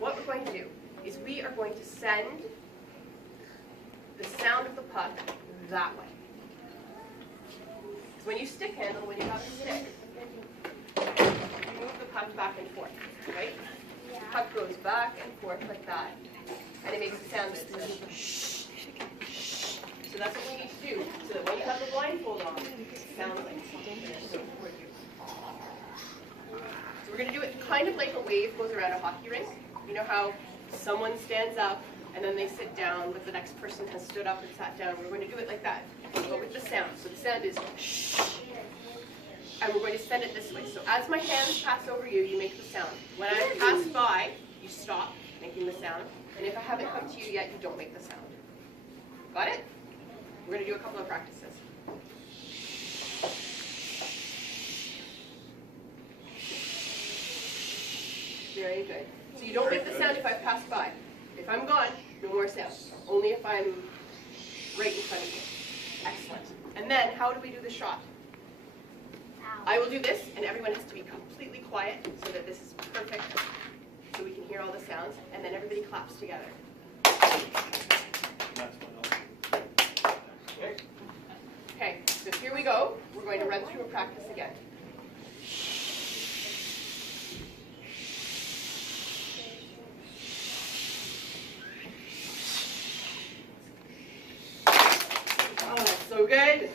what we're going to do is we are going to send the sound of the puck that way. When you stick handle, when you have a stick, you move the puck back and forth, right? The puck goes back and forth like that, and it makes a sound that says shh, shh. So that's what we need to do, so that when you have the blindfold on, it sounds like so toward you. So we're going to do it kind of like a wave goes around a hockey rink. You know how someone stands up and then they sit down, but the next person has stood up and sat down. We're going to do it like that, but with the sound. So the sound is shh, and we're going to send it this way. So as my hands pass over you, you make the sound. When I pass by, you stop making the sound, and if I haven't come to you yet, you don't make the sound. Got it? We're going to do a couple of practices. Very good. So you don't make the sound if I pass by. If I'm gone, no more sound. Only if I'm right in front of you. Excellent. And then, how do we do the shot? I will do this, and everyone has to be completely quiet so that this is perfect, so we can hear all the sounds, and then everybody claps together. Okay, so here we go. We're going to run through a practice again. Oh, so good.